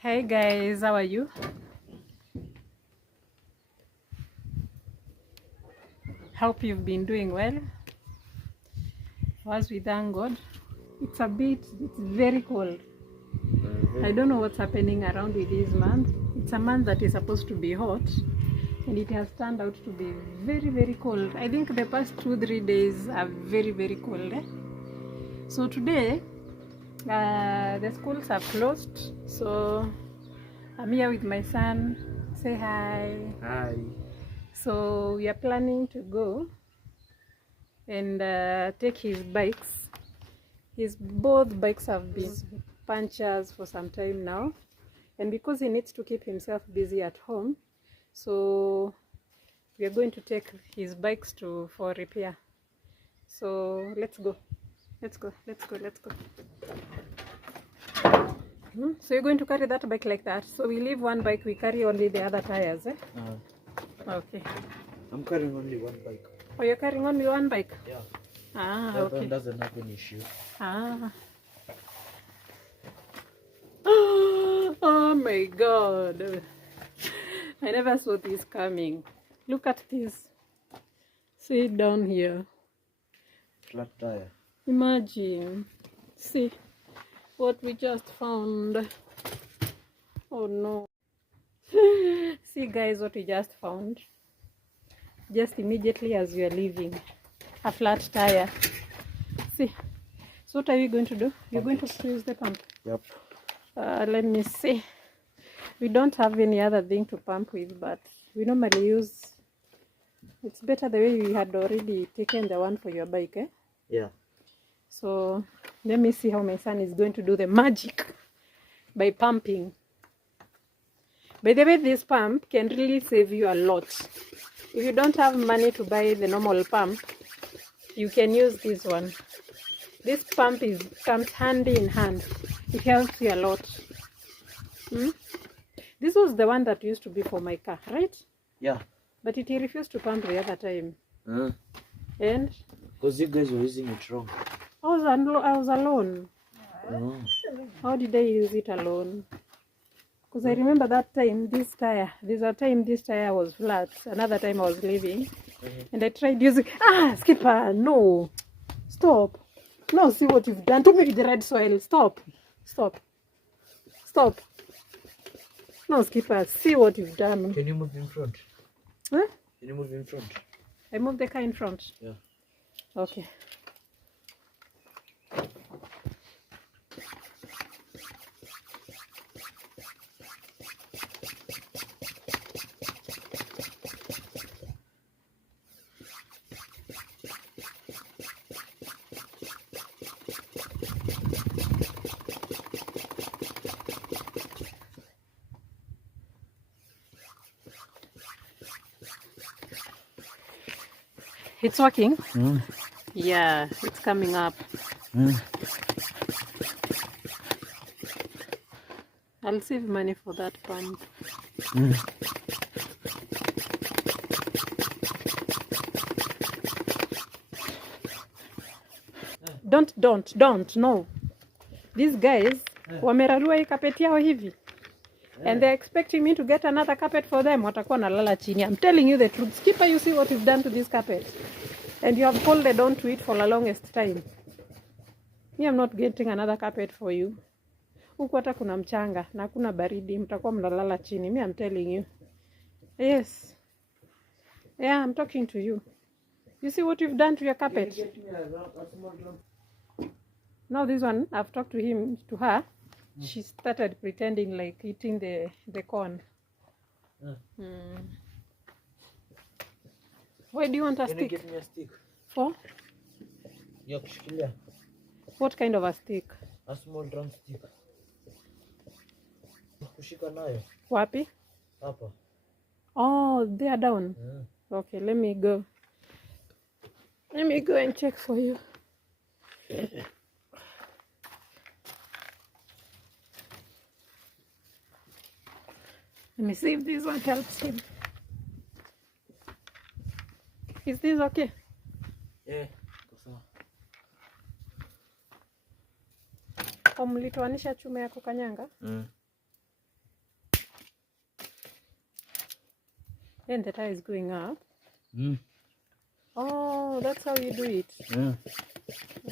Hey guys, how are you? Hope you've been doing well. As we thank God, it's very cold. I don't know what's happening around with this month. It's a month that is supposed to be hot, and it has turned out to be very cold. I think the past 2-3 days are very cold. So today, the schools are closed. So I'm here with my son. Say hi. Hi. So we are planning to go and take his bikes. Both bikes have been punctures for some time now, and because he needs to keep himself busy at home, so we are going to take his bikes for repair. So let's go. So you're going to carry that bike like that. So we leave one bike, we carry only the other tires, eh? Okay. I'm carrying only one bike. Oh, you're carrying only one bike? Yeah. Okay. That one doesn't have an issue. Oh my God. I never saw this coming. Look at this. See it down here. Flat tire. Imagine. See what we just found. Oh no. See guys, what we just found. Just immediately as we are leaving. A flat tire. See. So what are you going to do? You're going to use the pump? Yep. Let me see. We don't have any other thing to pump with, but we normally use... It's better the way you had already taken the one for your bike, eh? Yeah. So let me see how my son is going to do the magic by pumping. By the way, this pump can really save you a lot. If you don't have money to buy the normal pump, you can use this one. This pump comes handy in hand. It helps you a lot. This was the one that used to be for my car, right? Yeah. But it refused to pump the other time. And? Because you guys were using it wrong. I was alone. How did I use it alone? Because I remember that time, this tire was flat. Another time I was leaving. And I tried using... Skipper, no. Stop. No, see what you've done to me with the red soil. Stop. No, Skipper, see what you've done. Can you move in front? Huh? Can you move in front? I move the car in front? Yeah. Okay. It's working? Yeah, it's coming up. I'll save money for that pump. Don't, no. These guys, wamerarua hii carpet yao hivi. And they're expecting me to get another carpet for them. Watakuwa nalala chini. I'm telling you the truth. Skipper, you see what you've done to this carpet. And you have holded on to it for the longest time. Me, I'm not getting another carpet for you. Huku hata kuna mchanga na kuna baridi. Mtakuwa mnalala chini. Me, I'm telling you. Yes. Yeah, I'm talking to you. You see what you've done to your carpet? Can you get me a small drum? Now this one, I've talked to her. She started pretending like eating the corn. Why do you want a stick? Can you get me a stick? For? Yeah, kushikilia. What kind of a stick? A small drum stick. Kushika nayo. Wapi? Hapa. Oh, they are down. Okay, let me go. Let me go and check for you. Let me see if this one helps him. Is this okay? Yeah. Mlitoanisha chuma ya kukanyanga? Then the tire is going up. Mm. Oh, that's how you do it. Yeah.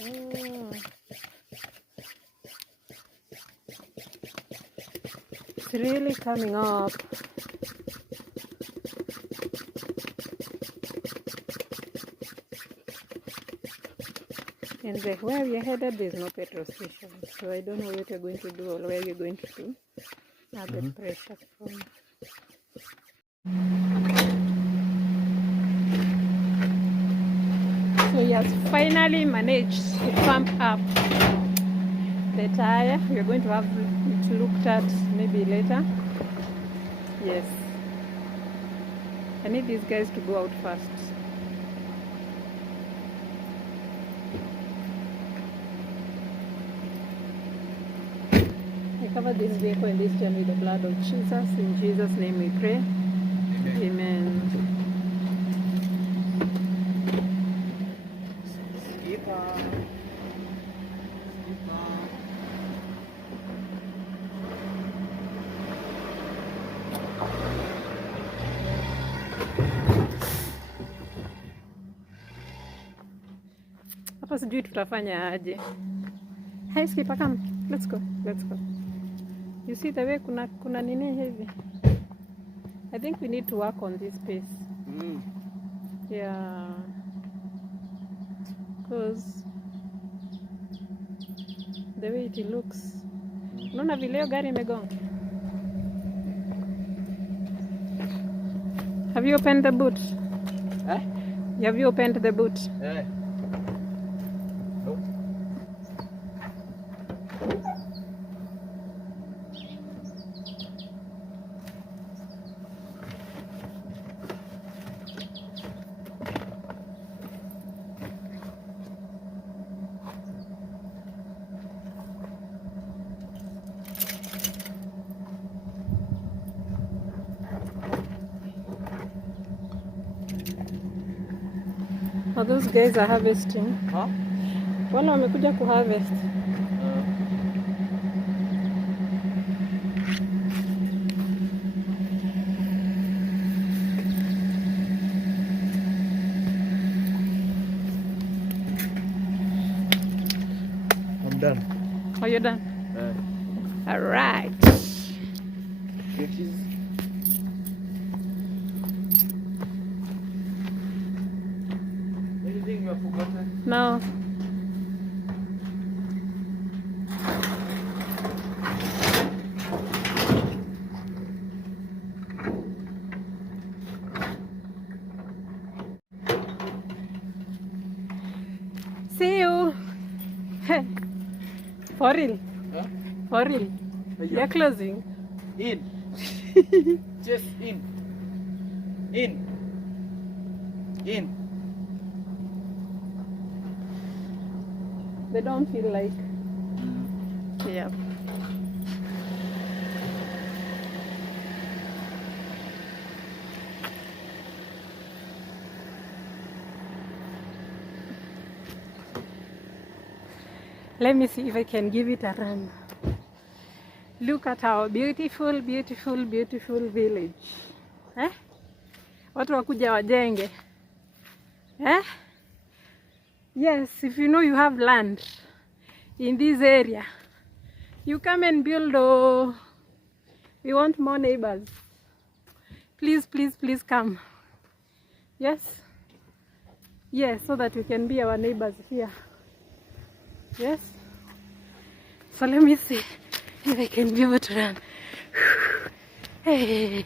Oh. It's really coming up. And where we are headed, there's no petrol station. So I don't know what you're going to do or where you're going to do. The pressure from. So he has finally managed to pump up the tire. We're going to have it looked at maybe later. Yes. I need these guys to go out first. I cover this vehicle and this gem with the blood of Jesus. In Jesus' name we pray. Amen. Hapa sijui tutafanya aje. Hey skipper, come. Let's go. Let's go. You see the way kuna nini hivi? I think we need to work on this space. Mm. Yeah. Because the way it looks. Unaona vile hiyo gari imegonga? Have you opened the boot? Eh? Have you opened the boot? Eh. Nope. Oh, those guys are harvesting. Huh? Wala wamekuja kuharvest. I'm done. Oh, you're done? All right. Anything you have forgotten? No. See you. For real? Huh? For real? You're closing? In. Just in. In. In. They don't feel like. Yeah. Let me see if I can give it a run. Look at our beautiful, beautiful, beautiful village. Eh? Watu wakuja wajenge. Eh? Yes, if you know you have land in this area, you come and build. Oh, we want more neighbors. Please, please, please come. Yes? Yes, so that we can be our neighbors here. Yes? So let me see if I can be able to run. Hey,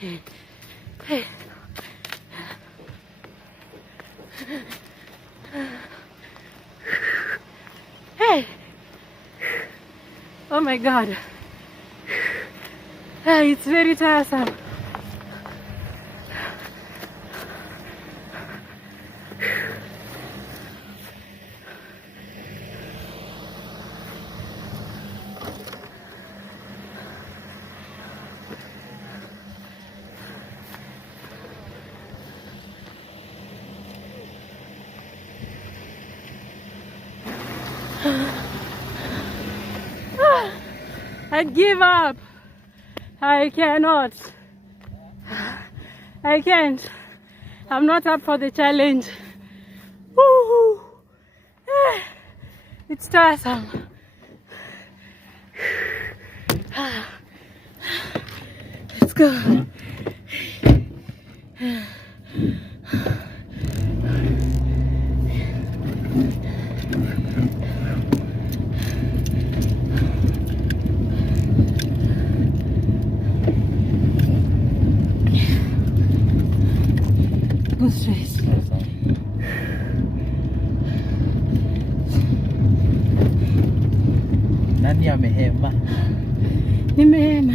hey. Hey. Oh my God. It's very tiresome. I give up. I cannot. I can't. I'm not up for the challenge. Woo-hoo. It's tiresome. Let's go. Go straight. Nani amehema? Nimehema.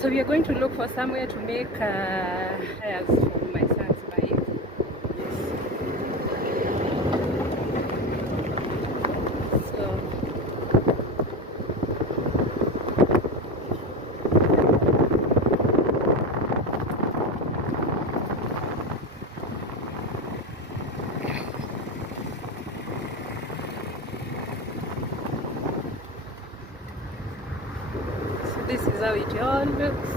So we are going to look for somewhere to make tires for my son's bike. So this is how it all looks.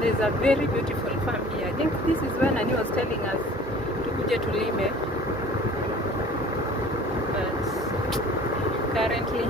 There's a very beautiful farm here. I think this is where Nani was telling us tukuje tulime. But currently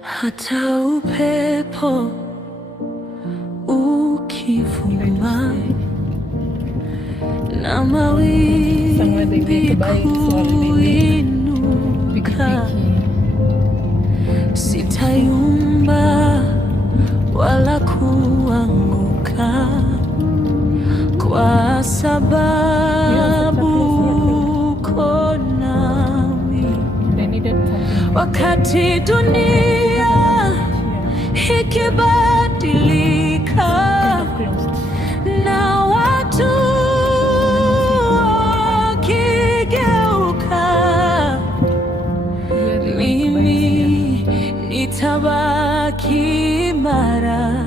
hata upepo ukivuma na mawimbi kuinuka, sitayumba wala kuanguka, kwa sababu uko nami. Wakati dunia ikibadilika na watu wakigeuka, mimi nitabaki imara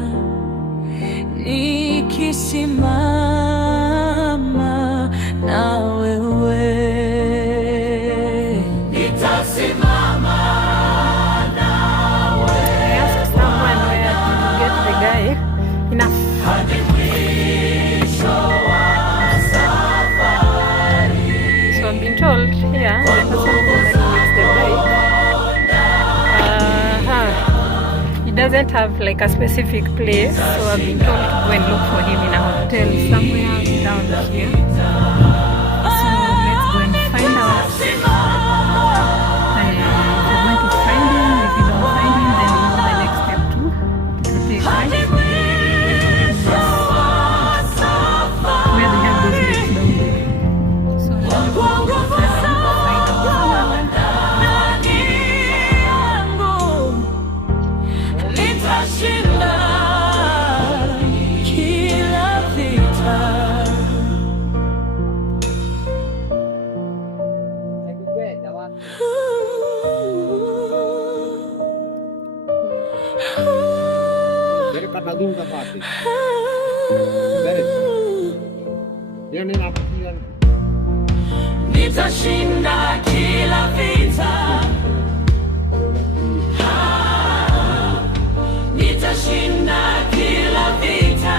nikisimama na wewe. So I've been told here, the person who makes the bike, he doesn't have like a specific place, so I've been told to go and look for him in a hotel somewhere down here. So let's go and find out. If we're going to find him, if we don't find him, then we know the next step to take, right? Where they have those lakes down there. So let's go and find out. Nitashinda kila vita. Ndio ninapiga. Nitashinda kila vita. Nitashinda kila vita.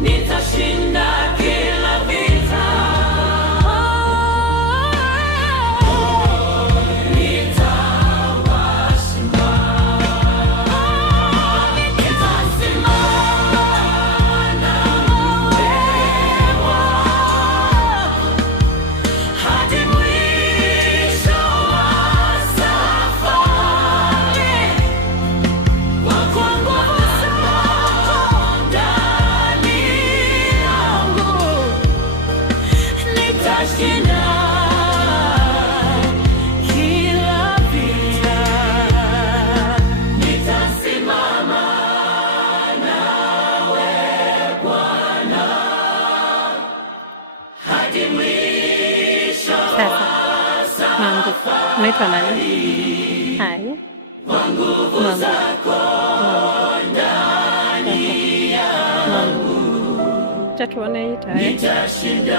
Nitashinda kila vita. Unaitwa nani? Hai. Acha tuone hii tayari. Nitashinda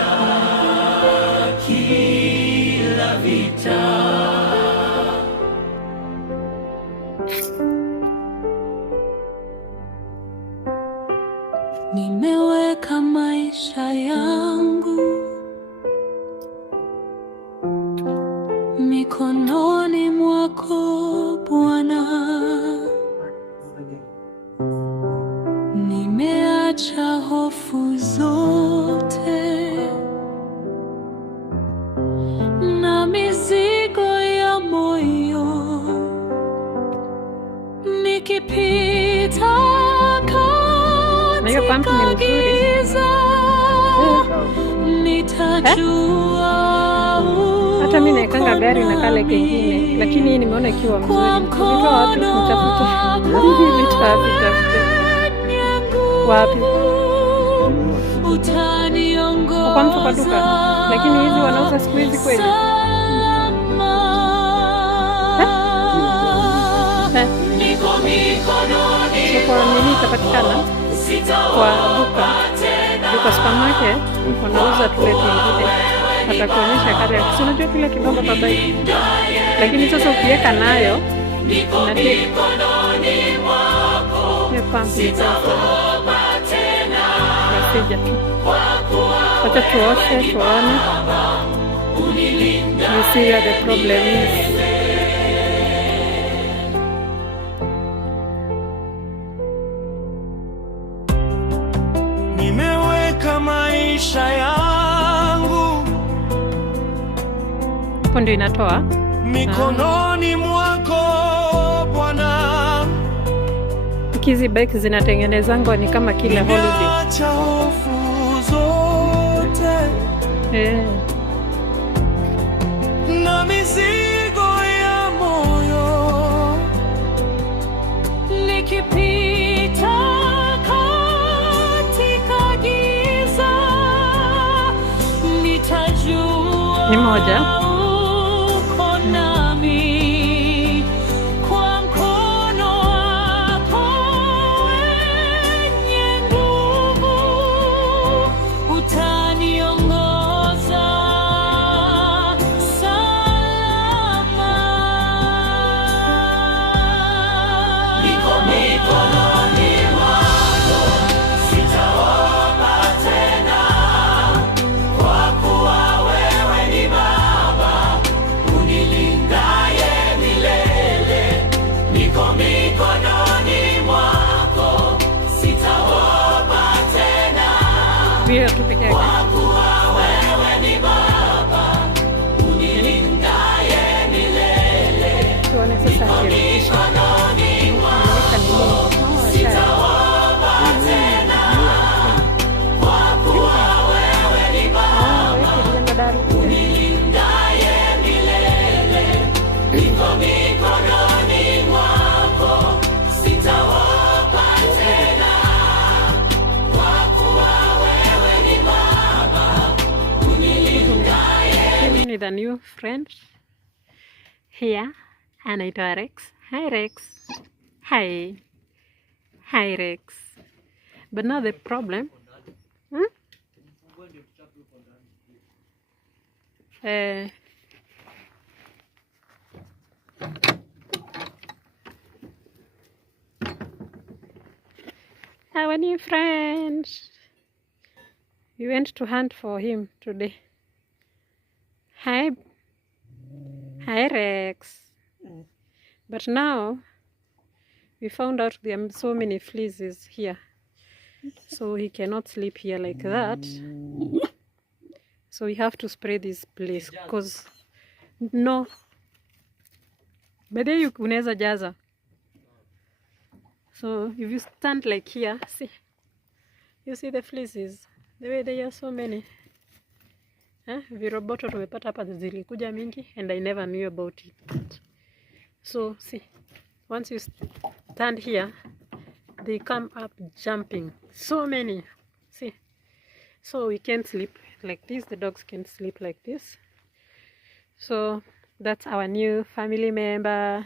kila vita. Nimeweka maisha yangu mikononi mwako Bwana, nimeacha hofu zote na mizigo ya moyo, nikipita katika giza nitajua. Hata mimi naekanga gari na kale kengine, lakini hii nimeona ikiwa mzuri. Nitoa wapi kutafuta? Wapi? Kwa mtu kwa duka. Lakini hizi wanauza siku hizi kweli? Kwa nini itapatikana? Kwa duka supermarket wanauza tule kingine. Atakuonyesha kale, si unajua kile kidogo babai. Lakini sasa ukiweka nayo inateka. Nasija tu. Wacha tuoshe tuone. You see where the problem is. Nimeweka maisha yangu hapo ndio inatoa mikononi mwako Bwana. Hizi bikes zinatengenezangwa ni kama kile holiday. Acha hofu zote na mizigo ya moyo, nikipita katika giza nitajua ni moja. Vile tu peke yake. Wewe ni Baba, unilindaye milele. Tuone sasa mikononi mwako sitaogopa tena, kwa kuwa wewe ni Baba, unilindaye milele. Niko mikononi mwako sitaogopa tena. With a new friend here, anaitwa Rex. Hi Rex. Hi. Hi Rex. But now the problem, our new friend. We went to hunt for him today. Hi Rex. But now we found out there are so many fleas here, so he cannot sleep here like that. So we have to spray this place because no, but then you unaweza jaza. So if you stand like here, see, you see the fleas, the way they are so many. Viroboto tumepata hapa zilikuja mingi and I never knew about it. So see, once you stand here, they come up jumping, so many. See, so we can't sleep like this, the dogs can't sleep like this. So that's our new family member.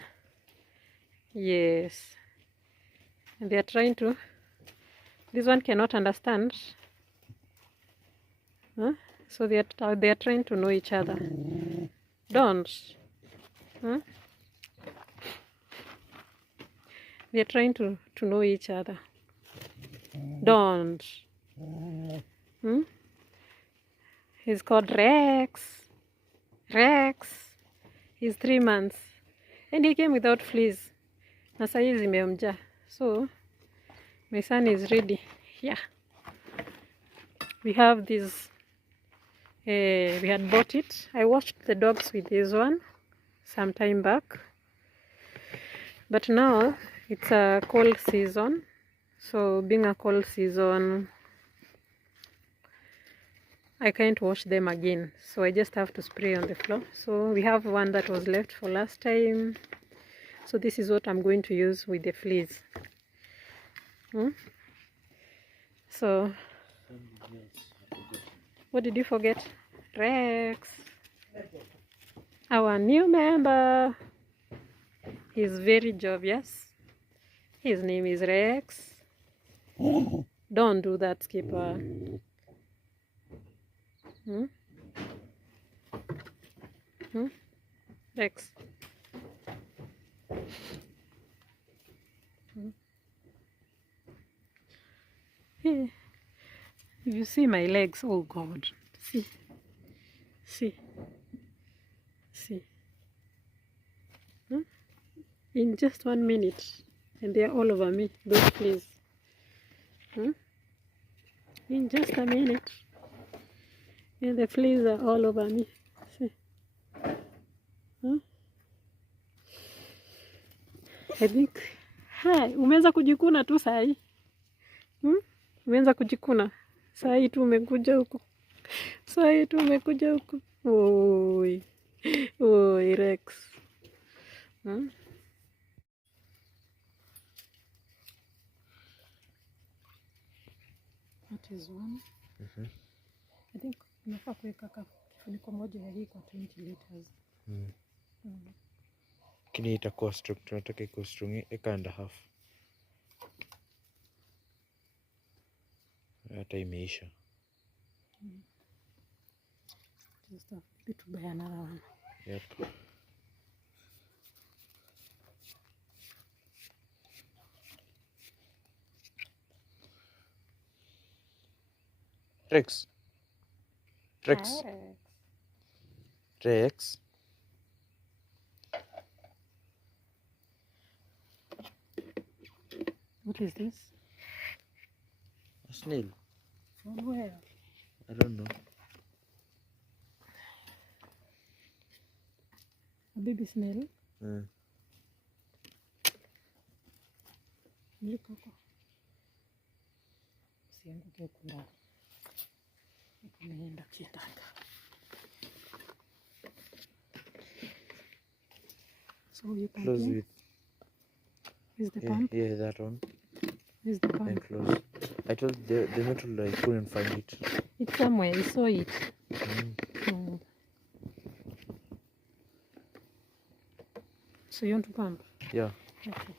Yes, and they are trying to, this one cannot understand, so they are trying to know each other. Don't, they are trying to know each other. Don't. He's called Rex. He's 3 months and he came without fleas. Na saizi zimemjaa. So my son is ready. Yeah, we have this. We had bought it. I washed the dogs with this one some time back, but now it's a cold season. So being a cold season, I can't wash them again, so I just have to spray on the floor. So we have one that was left for last time, so this is what I'm going to use with the fleas. So what did you forget? Rex, our new member. He's very jovious. His name is Rex. Don't do that, Skipper. Rex. You see my legs? Oh God. See. In just 1 minute, and they are all over me, those fleas. In just a minute, and the fleas are all over me. See. I think, hai, umeanza kujikuna tu sahi. Umeanza kujikuna sahi tu, umekuja huku. Oi Rex. That is one. I think unafaa kuweka kifuniko moja ya hii kwa 20 liters. Lakini itakuwa strong, tunataka iko strong, eka and a half. Hata imeisha. Just have to buy another one. Yep. Rex. What is this? A snail. From where? I don't know. A baby snail? Look. Usianguke kunda. Unaenda kiendanga. So you can close with. Is the pump? Yeah, that one. Is the pump? And close. I told the metal I couldn't find it. It's somewhere. I saw it. So you want to pump? Yeah. Okay.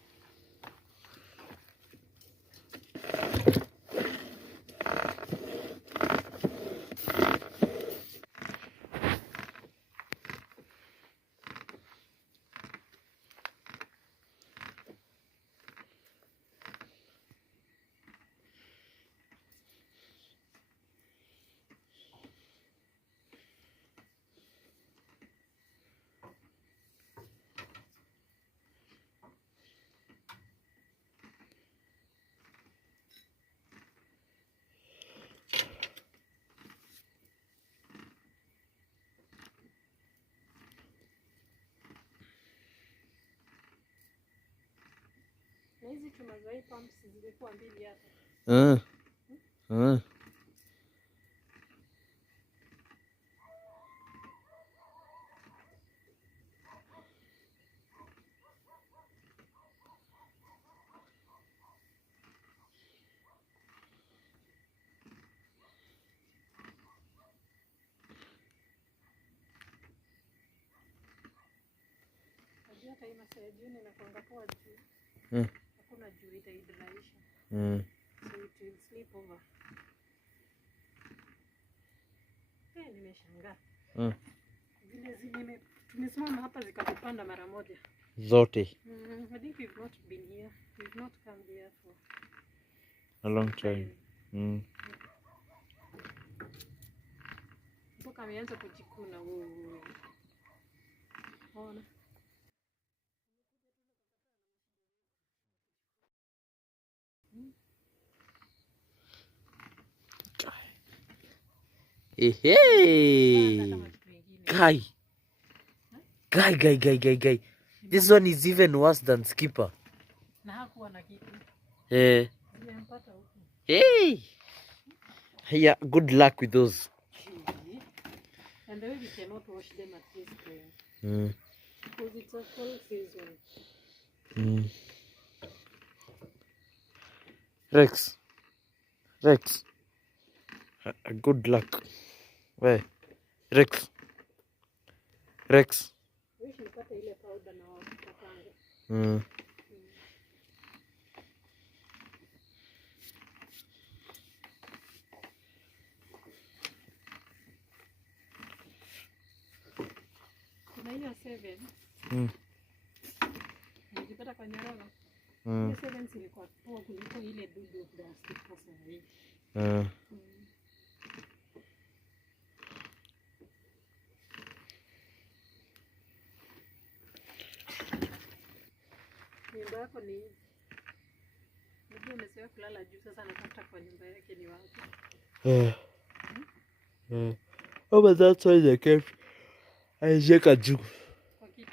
Na hizi tunazo hii pumps zilikuwa 2 hapa. Hata hii masaa ya jioni inakuanga poa juu. Hakuna juu itaidraisha. So it will sleep over. Nimeshangaa. Vile tumesimama hapa zikatupanda mara moja. Zote. I think we've not been here. We've not come here for a long time. Mpaka ameanza kujikuna wewe. Ona. Hey. Guy. This one is even worse than Skipper. Na hakuwa na kitu. Nimempata huko. Hey. Yeah, good luck with those. And the way we cannot wash them at this time. Because it's a full season. Rex. Good luck. Where? Rex. Wish nipate ile powder na wakapanga. Kuna hiyo 7. Nilipata kwa Nyororo. Hiyo 7 ilikuwa poa kuliko ile dudu plastic kwa sasa hivi. Nyumba yako ni ndio umezoea kulala juu, sasa natafuta kwa nyumba yake ni wapi? Oh, but that's why they kept I juu. Kwa kiti.